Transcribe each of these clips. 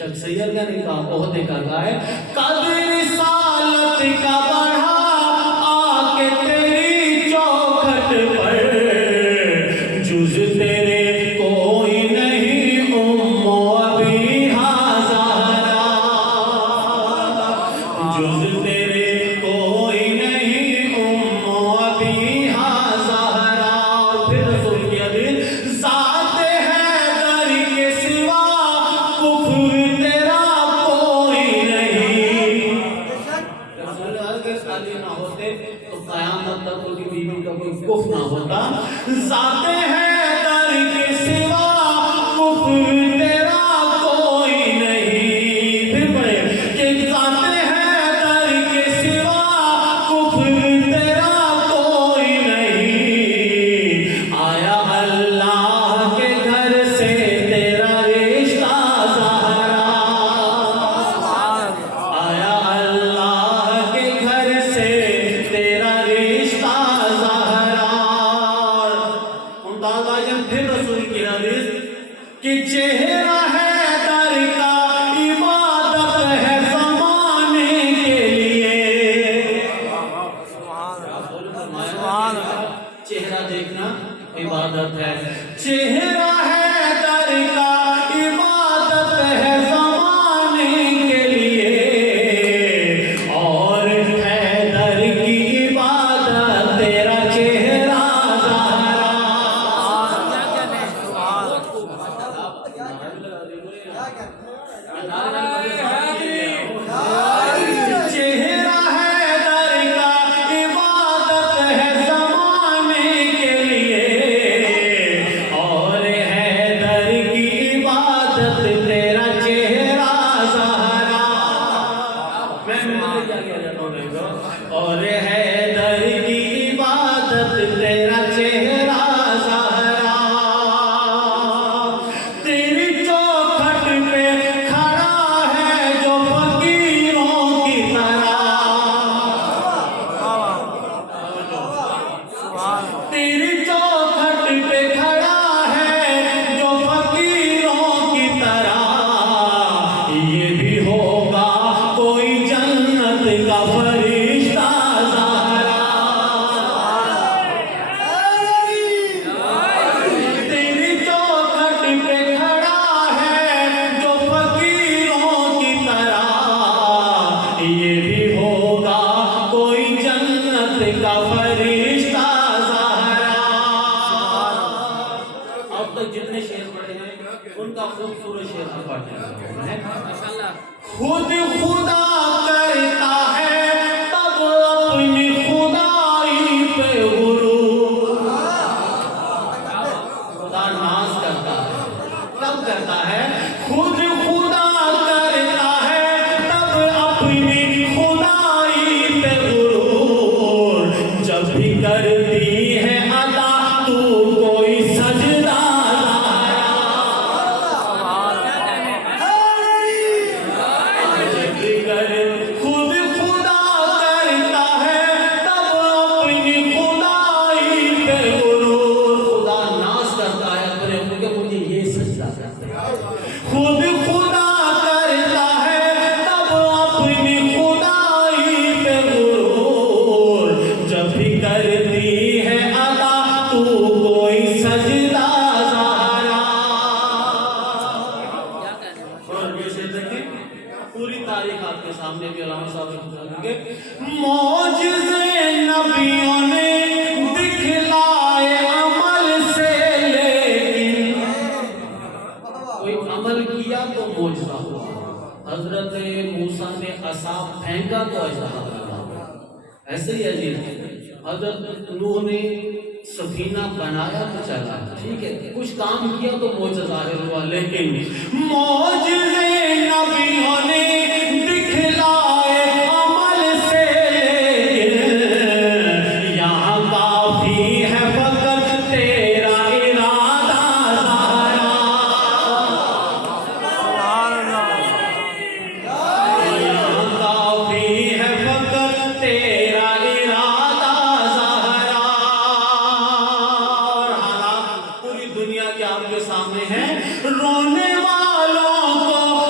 شخصیت کا نہیں کہا، عہدے کا کہا ہے. قد رسالت کا بڑھا آ کے تیری چوکھٹ پر، جز تیرے کوئی نہیں ام ابیہا زہرا، جز تیرے کوئی نہیں ام ابیہا زہرا. پھر رسول کی حدیث، ذات حیدر کے سوا کفر تیرا کوئی نہیں. رسول اللہ کے شادی نہ ہوتے تو قیامت تک ان کی بیوی کا کوئی کفر نہ ہوتا. ذات حیدر کے سوا کفر تیرا کوئی نہیں. پھر پڑھیں کہ ذات حیدر کے سوا کفر تیرا کوئی نہیں. آیا اللہ کے گھر سے تیرا رشتہ زہرا، آیا اللہ کے گھر سے تیرا رشتہ زہرا. ممتاز آجم پھر رسول کی حدیث کہ چہرہ حیدر کا عبادت ہے زمانے کے لیے. چہرہ دیکھنا عبادت ہے، چہرہ حیدر کا عبادت ہے زمانے کے لیے، اور حیدر کی عبادت تیرا چہرہ زہرا. چہرہ حیدر کا عبادت ہے زمانے کے لیے، اور حیدر کی عبادت تیرا چہرہ زہرا. میں کیا کیا جاتا ہوں، اور حیدر کی عبادت تیرا چہرہ زہرا. تیری چوکھٹ پہ کھڑا ہے جو فقیروں کی طرح، تیری چوکھٹ پہ کھڑا ہے جو فقیروں کی طرح. یہ بھی ہوگا کوئی جنت کا فرشتہ زہرا، تیری چوکھٹ پہ کھڑا ہے جو فقیروں کی طرح. یہ بھی ہوگا کوئی جنت کا فرشتہ زہرا. اب تک جتنے شعر پڑھے ہیں ان کا خوبصورت شعر ہم پڑھتے ہیں. خود خدا کرتا ہے تب اپنی خدائی پہ غرور، خدا ناز کرتا ہے تب کرتا ہے، خود خدا کرتا ہے تب اپنی خدائی پہ غرور. جب بھی کرتی ہے ادا تو کوئی سجدہ خود خدا کرتا ہے تب اپنی خدائی پہ غرور. خدا ناز کرتا ہے اپنے کہ مجھے یہ سجدہ کرتا ہے. خود خدا کرتا ہے تب اپنی خدائی پہ غرور. جب بھی کرتی ہے ادا تو کوئی سجدہ زہرا. اور جیسے دیکھیں پوری تاریخ آپ کے سامنے بھی علامہ صاحب رکھیں گے. معجزے نبیوں نے دکھلائے عمل سے، لیکن کوئی عمل کیا تو معجزہ ہوا. حضرت موسیٰ نے عصا پھینکا تو اجدہا بنا. ایسے ہی عجیب ہے. حضرت نوح نے سفینہ بنایا تو چلا، ٹھیک ہے، کچھ کام کیا تو معجزہ ظاہر ہوا. لیکن معجزے نبیوں نے دکھلائے عمل سے، لیکن یہاں کافی ہے فقط تیرا ارادہ زہرا. یہاں کافی ہے فقط تیرا ارادہ زہرا. اور حالات پوری دنیا کے آپ کے سامنے ہیں. رونے والوں کو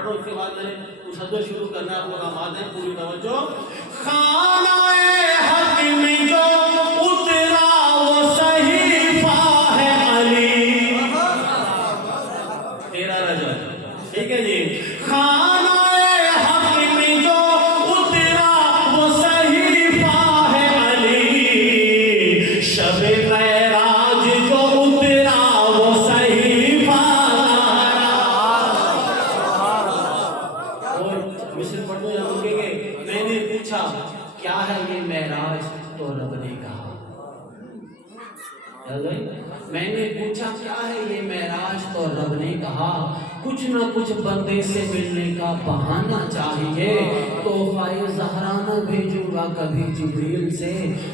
پڑھ رہا ہوں، اس کے بعد میں نے مسلسل شروع کرنا ہے، آپ لوگ آماد ہیں، پوری توجہ۔ خانہ حق میں جو اترا وہ صحیفہ ہے علی، 13 رجب، ٹھیک ہے جی۔ خانہ حق میں جو اترا وہ صحیفہ ہے علی، شب معراج جو اترا وہ صحیفہ مصر پڑھ دو یا رکے گے۔ میں نے پوچھا کیا ہے یہ معراج، تو رب نے کہا، میں نے پوچھا کیا ہے یہ معراج، تو رب نے کہا کچھ نہ کچھ بندے سے ملنے کا بہانہ چاہیے، تو تحفہ زہرا نہ بھیجوں گا کبھی جبریل سے،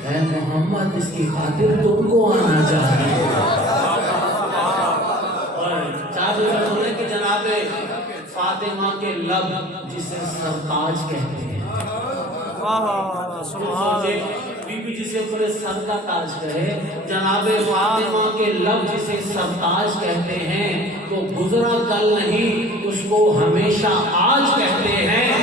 اے محمد اس کی خاطر تم کو آنا چاہیے۔ اور چار سنیں کہ جناب فاطمہ کے لب جسے سرتاج کہتے ہیں، بی بی جسے پورے سر کا تاج کہے، جناب فاطمہ کے لب جسے سرتاج کہتے ہیں، تو گزرا کل نہیں اس کو ہمیشہ آج کہتے ہیں۔